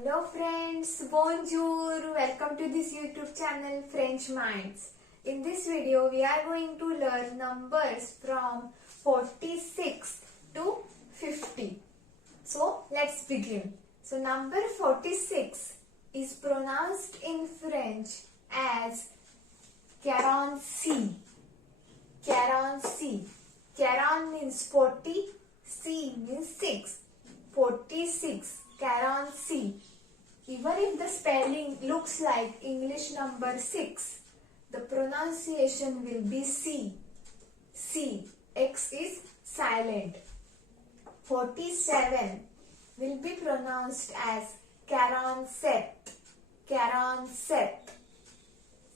Hello friends, bonjour, welcome to this YouTube channel French Minds. In this video we are going to learn numbers from 46 to 50. So let's begin. So number 46 is pronounced in French as quarante-six. Quarante-six. Quarante means 40, C means 6. 46. Quarante-six. Even if the spelling looks like English number 6, the pronunciation will be C. C. X is silent. 47 will be pronounced as quarante-sept. Quarante-sept.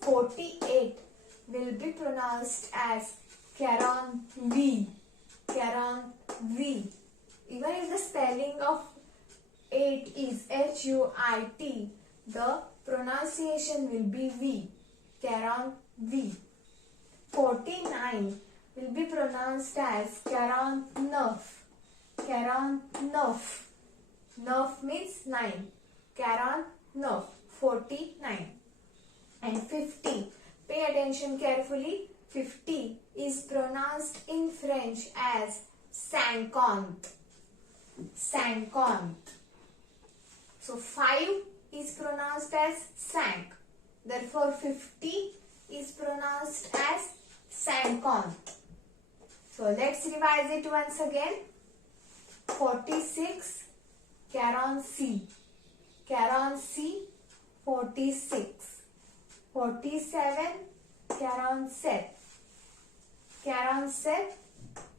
48 will be pronounced as quarante-huit. Quarante-huit. Even if the spelling of 8 is H-U-I-T, the pronunciation will be V. Quarante-huit. 49 will be pronounced as quarante-neuf. Quarante-neuf. Neuf means 9. Quarante-neuf. 49. And 50. Pay attention carefully. 50 is pronounced in French as sank-awnt. Sank-awnt. So 5 is pronounced as sank. Therefore 50 is pronounced as sank-awnt. So let's revise it once again. 46 quarante-six. Quarante-six 46. 47 quarante-sept. Quarante-sept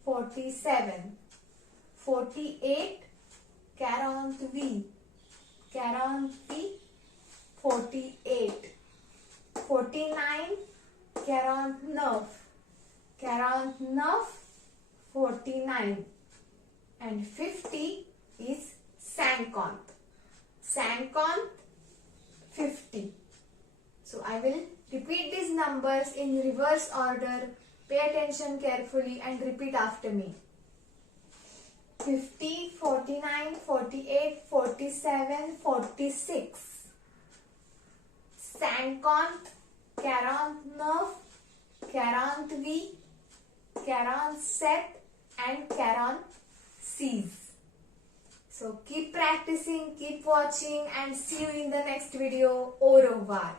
47. 48 quarante-huit. Quarante-huit 48. 49 quarante-neuf. Quarante-neuf 49. And 50 is sank-awnt. Sank-awnt 50. So I will repeat these numbers in reverse order. Pay attention carefully and repeat after me. 50, 49, 48, 47, 46. Sank-awnt, quarante-neuf, quarante-huit, quarante-sept and quarante-six. So keep practicing, keep watching and see you in the next video. Au revoir.